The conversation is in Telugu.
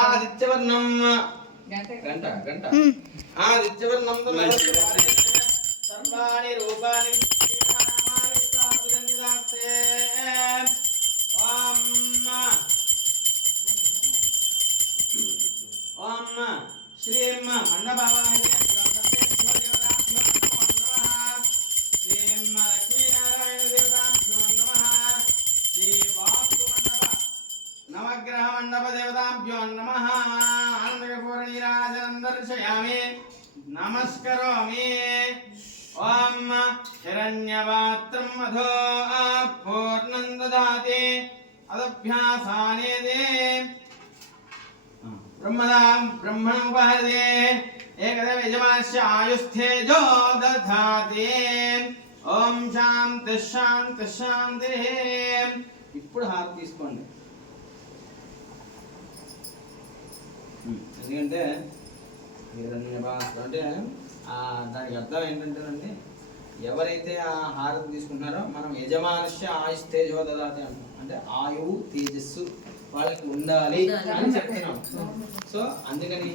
ఆదిత్యవర్ణం గంట ఆదిత్యవర్ణం సర్వాణి రూపాణి ఓం శ్రీం మండపాయ नवग्रह मंडप देवताभ्यो नमः आनंदपूर्ण नीराजनं दर्शयामि नमस्करोमि ओम हिरण्यपात्रं मधो पूर्णं ददाति अदभ्यासाने दे ब्रह्मणमुपहते एकदेव यजमानस्य आयुस्थेजो दधाति ओम शांति शांति शांति ఇప్పుడు హారతి తీసుకోండి ఎందుకంటే అంటే దానికి అర్థం ఏంటంటేనండి ఎవరైతే ఆ హారతి తీసుకుంటున్నారో మనం యజమానస్య ఆయుస్తేజో దదాతి అంటాం అంటే ఆయువు తేజస్సు వాళ్ళకి ఉండాలి అని చెప్తున్నాం సో అందుకని